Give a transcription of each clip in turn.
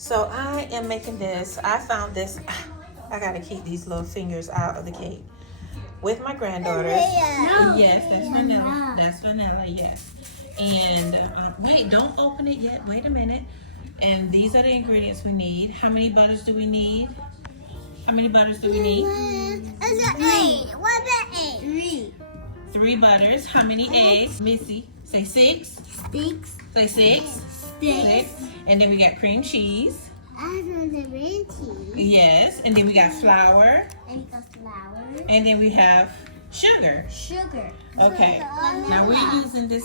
So I am making this. I found this. I gotta keep these little fingers out of the cake. With my granddaughters. No. Yes, that's vanilla. That's vanilla, yes. And wait, don't open it yet. Wait a minute. And these are the ingredients we need. How many butters do we need? How many butters do we need? It's 8. What's the 8? 3. 3 butters. How many eggs? Missy, say 6. 6. Say 6. 6. And then we got cream cheese. I want the red cheese. Yes. And then we got flour. And we got flour. And then we have sugar. Sugar. Okay. Now we're using this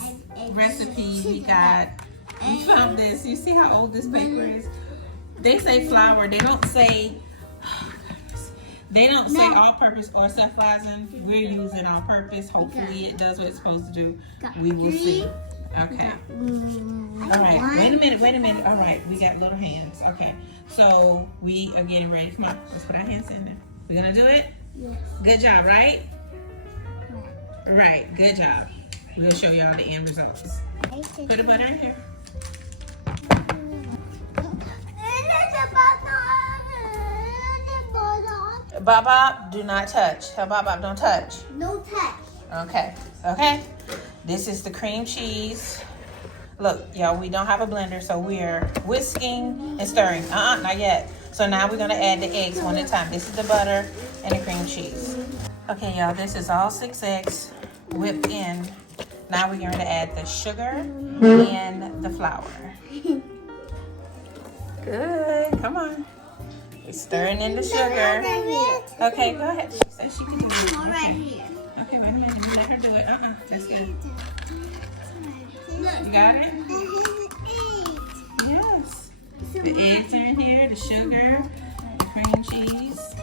recipe. We found this. You see how old this paper is? They say flour. They don't say. They don't say all-purpose or self-rising. We're using all-purpose. Hopefully, it does what it's supposed to do. We will see. Okay. All right. Wait a minute. All right. We got little hands. Okay. So we are getting ready. Come on. Let's put our hands in there. We're gonna do it. Yes. Good job, right? Right. Good job. We'll show y'all the end results. Put the butter in here. Bob, do not touch. Tell Bob, don't touch. No touch. Okay. This is the cream cheese. Look, y'all, we don't have a blender, so we're whisking and stirring. Not yet. So now we're gonna add the eggs one at a time. This is the butter and the cream cheese. Okay, y'all, this is all 6 eggs whipped in. Now we're going to add the sugar and the flour. Good, come on. We're stirring in the sugar. Okay, go ahead. So she can do it. Right here. Okay, wait a minute. You let her do it. That's good. You got it? Yes. The eggs are in here, the sugar, the cream cheese.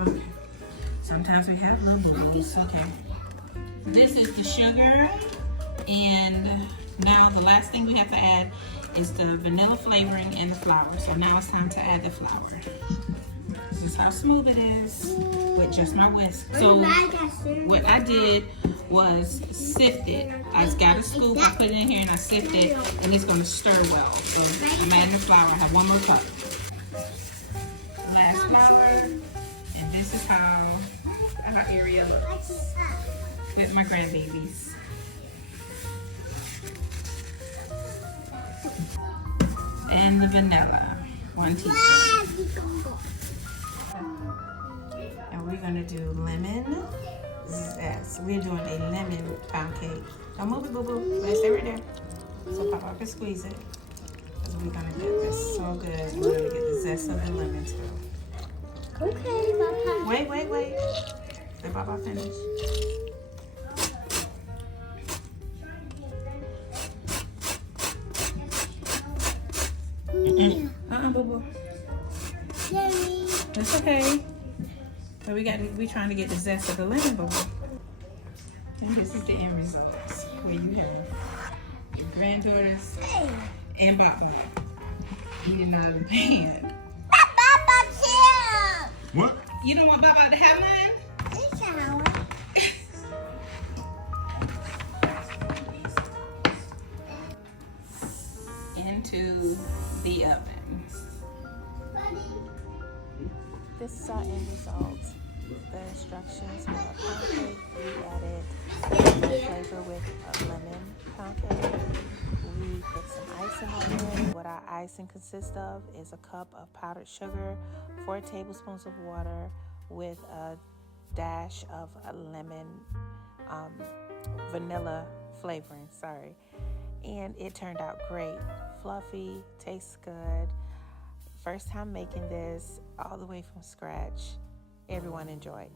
Okay. Sometimes we have little bubbles. Okay. This is the sugar, and now the last thing we have to add is the vanilla flavoring and the flour. So now it's time to add the flour. This is how smooth it is with just my whisk. So what I did was sift it. I just got a scoop, I put it in here and I sift it, and it's going to stir well. So I'm adding the flour. I have 1 more cup. Last flour, and this is how our area looks with my grandbabies. And the vanilla, 1 teaspoon. And we're gonna do lemon zest. We're doing a lemon pound cake. Don't move it, boo boo. Let's stay right there. So Papa can squeeze it. Because we're gonna get this so good. We're gonna get the zest of the lemon too. Okay, Papa. Wait. Let Papa finish. Boo boo. That's okay. But we trying to get the zest of the lemon, boo boo. And this is the end results. Where you have your granddaughters and Baba eating out of the pan. What? You don't want Baba to have mine? Into the oven. This is our end result. The instructions for a pound cake. We added flavor with a lemon pound cake. We put some icing on it. What our icing consists of is a cup of powdered sugar, 4 tablespoons of water with a dash of a lemon vanilla flavoring, and it turned out great. Fluffy, tastes good. First time making this all the way from scratch. Everyone enjoyed.